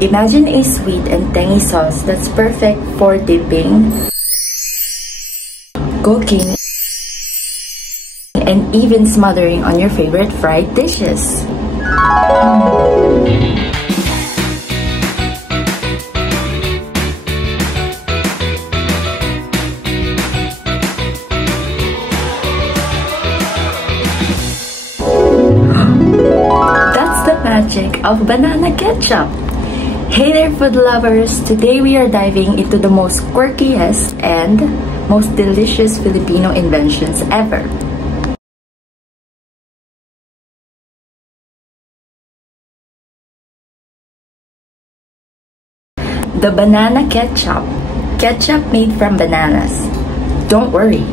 Imagine a sweet and tangy sauce that's perfect for dipping, cooking, and even smothering on your favorite fried dishes. That's the magic of banana ketchup. Hey there, food lovers! Today we are diving into the most quirkiest and most delicious Filipino inventions ever. The banana ketchup. Ketchup made from bananas. Don't worry,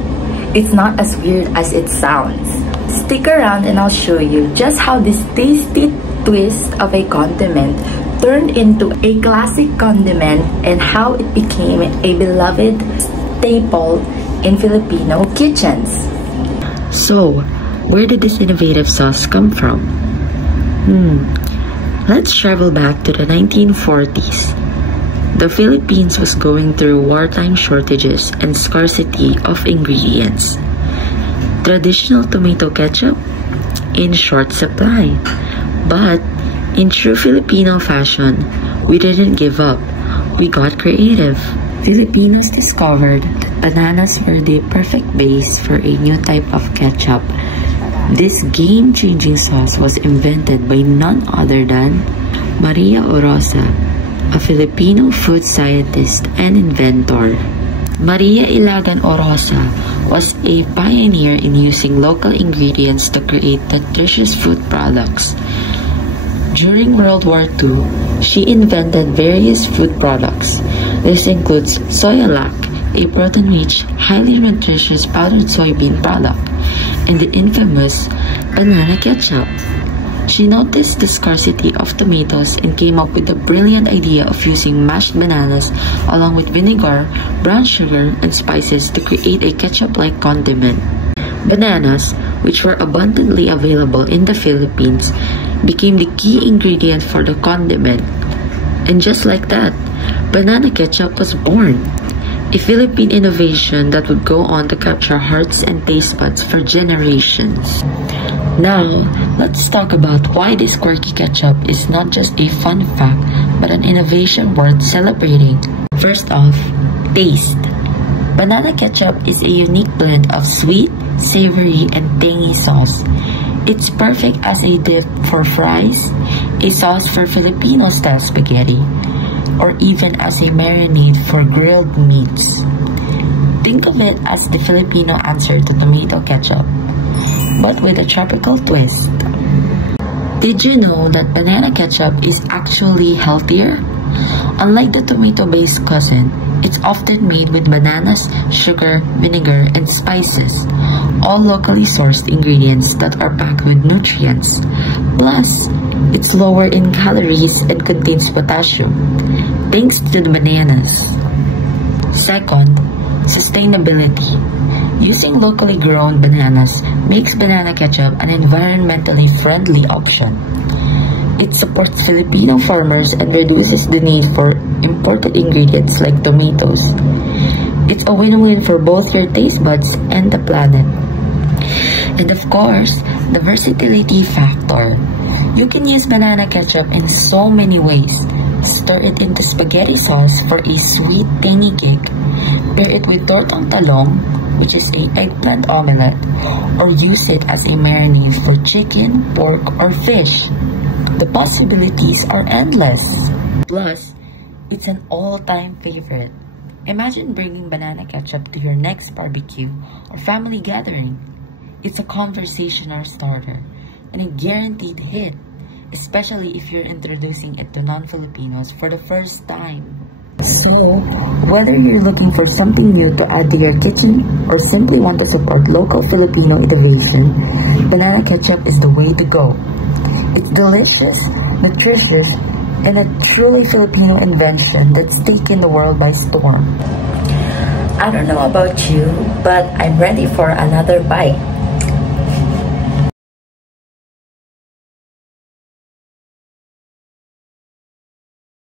it's not as weird as it sounds. Stick around and I'll show you just how this tasty twist of a condiment turned into a classic condiment and how it became a beloved staple in Filipino kitchens. So, where did this innovative sauce come from? Let's travel back to the 1940s. The Philippines was going through wartime shortages and scarcity of ingredients. Traditional tomato ketchup in short supply. But in true Filipino fashion, we didn't give up. We got creative. Filipinos discovered that bananas were the perfect base for a new type of ketchup. This game-changing sauce was invented by none other than Maria Orosa, a Filipino food scientist and inventor. Maria Ilagan Orosa was a pioneer in using local ingredients to create nutritious food products. During World War II, she invented various food products. This includes Soyalac, a protein-rich, highly nutritious powdered soybean product, and the infamous banana ketchup. She noticed the scarcity of tomatoes and came up with the brilliant idea of using mashed bananas along with vinegar, brown sugar, and spices to create a ketchup-like condiment. Bananas, which were abundantly available in the Philippines, became the key ingredient for the condiment. And just like that, banana ketchup was born. A Philippine innovation that would go on to capture hearts and taste buds for generations. Now, let's talk about why this quirky ketchup is not just a fun fact, but an innovation worth celebrating. First off, taste. Banana ketchup is a unique blend of sweet, savory, and tangy sauce. It's perfect as a dip for fries, a sauce for Filipino-style spaghetti, or even as a marinade for grilled meats. Think of it as the Filipino answer to tomato ketchup, but with a tropical twist. Did you know that banana ketchup is actually healthier? Unlike the tomato-based cousin, it's often made with bananas, sugar, vinegar, and spices, all locally sourced ingredients that are packed with nutrients. Plus, it's lower in calories and contains potassium, thanks to the bananas. Second, sustainability. Using locally grown bananas makes banana ketchup an environmentally friendly option. It supports Filipino farmers and reduces the need for imported ingredients like tomatoes. It's a win-win for both your taste buds and the planet. And of course, the versatility factor. You can use banana ketchup in so many ways. Stir it into spaghetti sauce for a sweet, tangy kick. Pair it with tortang talong, which is an eggplant omelette, or use it as a marinade for chicken, pork, or fish. The possibilities are endless. Plus, it's an all-time favorite. Imagine bringing banana ketchup to your next barbecue or family gathering. It's a conversational starter and a guaranteed hit, especially if you're introducing it to non-Filipinos for the first time. So, whether you're looking for something new to add to your kitchen or simply want to support local Filipino innovation, banana ketchup is the way to go. It's delicious, nutritious, and a truly Filipino invention that's taken the world by storm. I don't know about you, but I'm ready for another bite.